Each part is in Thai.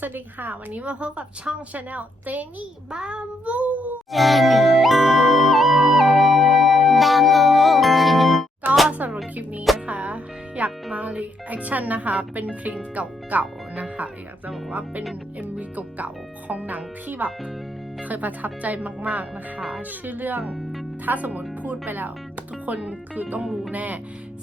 สวัสดีค่ะ วันนี้มาพบกับช่อง Channel เ e นี่บาบู Jenny Bamboo ก็สำหรับคลิปนี้นะคะ อยากมารีแอคชั่นนะคะ เป็นเพลงเก่าๆนะคะ อยากจะบอกว่าเป็น MV เก่าๆของหนังที่แบบเคยประทับใจมากๆนะคะ ชื่อเรื่องถ้าสมมติพูดไปแล้ว ทุกคนคือต้องรู้แน่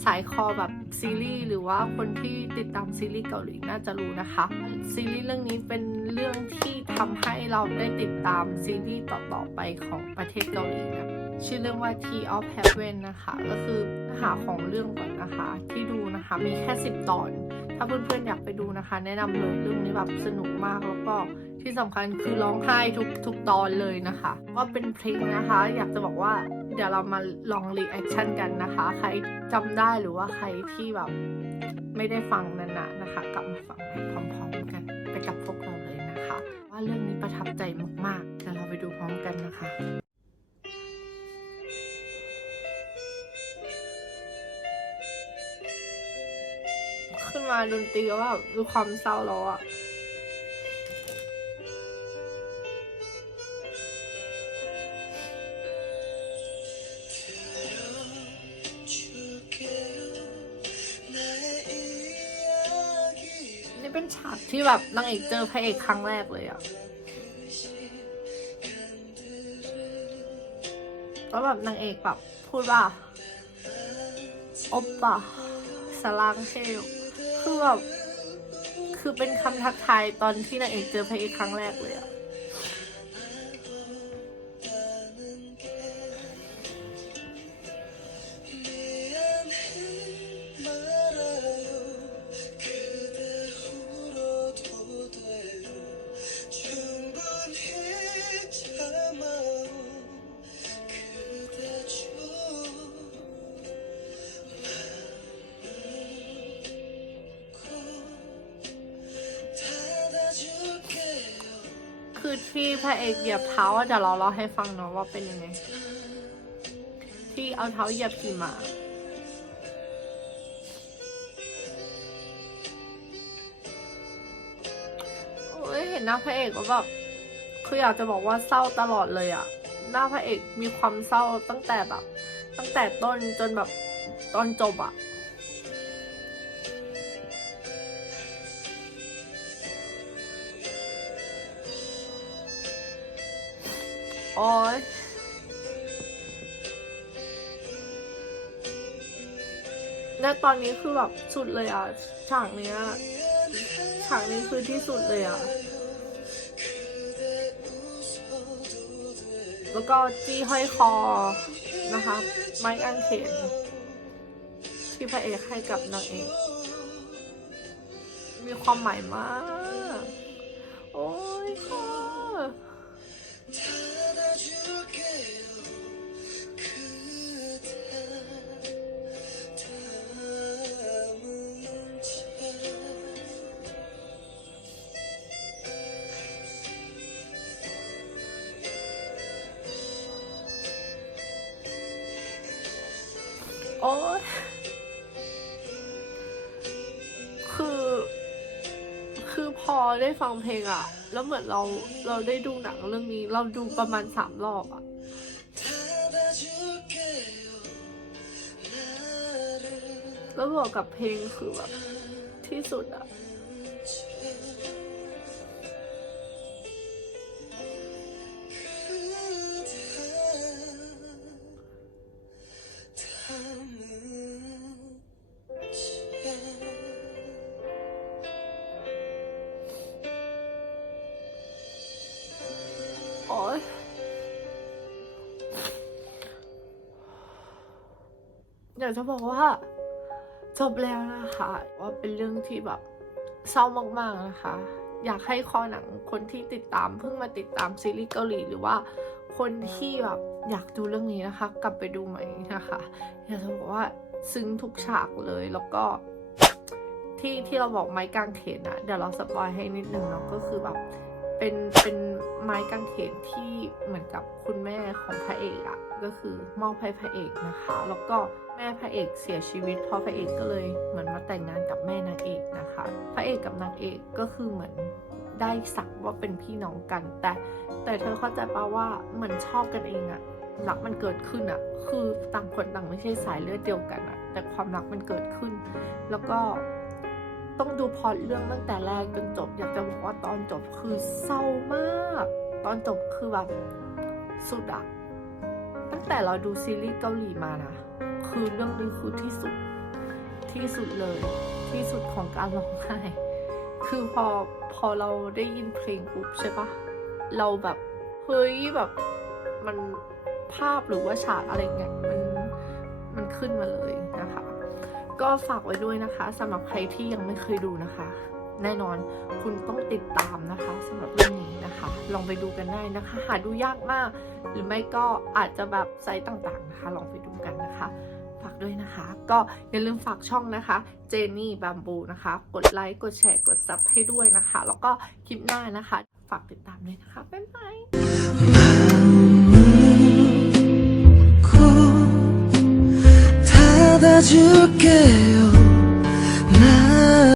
สายคอแบบซีรีส์หรือว่าคนที่ติดตามซีรีส์เกาหลีน่าจะรู้นะคะ ซีรีส์เรื่องนี้เป็นเรื่องที่ทำให้เราได้ติดตามซีรีส์ต่อๆไปของประเทศเกาหลีนะชื่อเรื่องว่า Tea of Heaven นะคะ ก็คือเนื้อหาของเรื่องก่อนนะคะ ที่ดูนะคะมีแค่ 10 ตอน ถ้าเพื่อนๆอยากไปดูนะคะ แนะนำเลยเรื่องนี้แบบสนุกมากแล้วก็ที่สำคัญคือร้องไห้ทุกทุกตอนเลยนะคะ ก็เป็นเพลงนะคะ อยากจะบอกว่า เดี๋ยวเรามาลองรีแอคชั่นกันนะคะ ใครจำได้หรือว่าใครที่แบบไม่ได้ฟังนานๆนะคะ กลับมาฟังไปพร้อมๆกันไปกับพวกเราเลยนะคะ ว่าเรื่องนี้ประทับใจมากๆเดี๋ยวเราไปดูพร้อมกันนะคะขึ้นมาดนตรีก็แบบดูความเศร้าแล้วอะ ฉากที่แบบนางเอกเจอพระเอกครั้งแรกเลยอะแล้วแบบนางเอกแบบพูดว่าอบปะสลางเทลคือแบบคือเป็นคำทักทายตอนที่นางเอกเจอพระเอกครั้งแรกเลยอะ ที่พระเอกเหยียบเท้าอะเดี๋ยวเราเล่าให้ฟังเนาะว่าเป็นยังไง ที่เอาเท้าเหยียบขี่มาโอ้ยเห็นหน้าพระเอกก็แบบคืออยากจะบอกว่าเศร้าตลอดเลยอะหน้าพระเอกมีความเศร้าตั้งแต่แบบ ตั้งแต่ต้นจนแบบตอนจบอะ โอ้ยและตอนนี้คือแบบสุดเลยอะ ฉากเนี้ย ฉากนี้คือที่สุดเลยอะ แล้วก็จี้ห้อยคอนะคะ ไม้กางเขนที่พระเอกให้กับนางเอก มีความหมายมาก โอ้ยค่ะ คือ คือพอได้ฟังเพลงอะแล้วเหมือนเราเราได้ดูหนังเรื่องนี้ เราดูประมาณสามรอบอะแล้วบวกกับเพลงคือแบบที่สุดอะ โอ้ยอยากจะบอกว่า จบแล้วนะคะ ว่าเป็นเรื่องที่แบบเศร้ามากๆนะคะ อยากให้คอหนังคนที่ติดตามเพิ่งมาติดตามซีรีส์เกาหลีหรือว่าคนที่แบบอยากดูเรื่องนี้นะคะ กลับไปดูใหม่นะคะอยากจะบอกว่าซึ้งทุกฉากเลยแล้วก็ที่ที่เราบอกไม้กางเขนนะเดี๋ยวเราสปอยให้นิดนึงเนาะก็คือแบบ เป็นเป็นไม้กางเขนที่เหมือนกับคุณแม่ของพระเอกอะก็คือมอบให้พระเอกนะคะ แล้วก็แม่พระเอกเสียชีวิตเพราะพระเอกก็เลยเหมือนมาแต่งงานกับแม่นางเอกนะคะ พระเอกกับนางเอกก็คือเหมือนได้สักว่าเป็นพี่น้องกัน แต่แต่เธอเข้าใจปะว่าเหมือนชอบกันเองอะรักมันเกิดขึ้นอะคือต่างคนต่างไม่ใช่สายเลือดเดียวกันอะแต่ความรักมันเกิดขึ้น แล้วก็ ต้องดูพอตเรื่องตั้งแต่แรกจนจบ อยากจะบอกว่าตอนจบคือเศร้ามาก ตอนจบคือแบบสุดอะตั้งแต่เราดูซีรีส์เกาหลีมานะ คือเรื่องนี้คือที่สุดที่สุดเลย ที่สุดของการร้องไห้คือพอพอเราได้ยินเพลงปุ๊บใช่ปะเราแบบเฮ้ยแบบมันภาพหรือว่าฉากอะไรเงี้ยมันมันขึ้นมาเลยนะคะ ก็ฝากไว้ด้วยนะคะสำหรับใครที่ยังไม่เคยดูนะคะ แน่นอนคุณต้องติดตามนะคะสำหรับเรื่องนี้นะคะ ลองไปดูกันได้นะคะ หาดูยากมาก หรือไม่ก็อาจจะแบบไซต์ต่างๆนะคะ ลองไปดูกันนะคะฝากด้วยนะคะ ก็อย่าลืมฝากช่องนะคะเจนี่บัมบูนะคะ กดไลค์กดแชร์กดซับให้ด้วยนะคะ แล้วก็คลิปหน้านะคะ ฝากติดตามด้วยนะคะ บ๊ายบาย 줄게요.